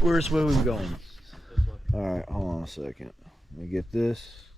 Where's where we going? Alright, hold on a second. Let me get this.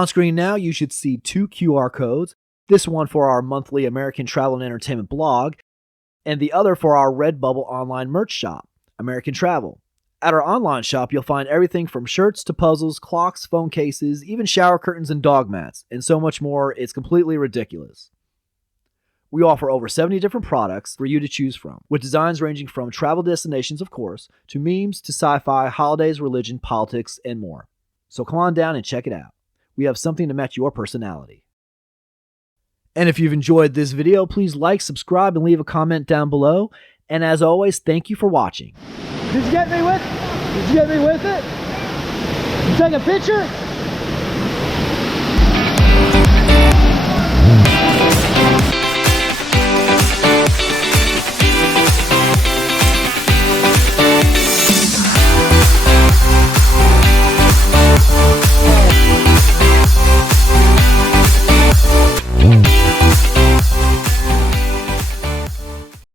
On screen now, you should see 2 QR codes. This one for our monthly American Travel and Entertainment blog, and the other for our Redbubble online merch shop, American Travel. At our online shop, you'll find everything from shirts to puzzles, clocks, phone cases, even shower curtains and dog mats, and so much more. It's completely ridiculous. We offer over 70 different products for you to choose from, with designs ranging from travel destinations, of course, to memes, to sci-fi, holidays, religion, politics, and more. So come on down and check it out. We have something to match your personality. And if you've enjoyed this video, please like, subscribe, and leave a comment down below. And as always, thank you for watching. Did you get me with it? Did you get me with it? You take a picture?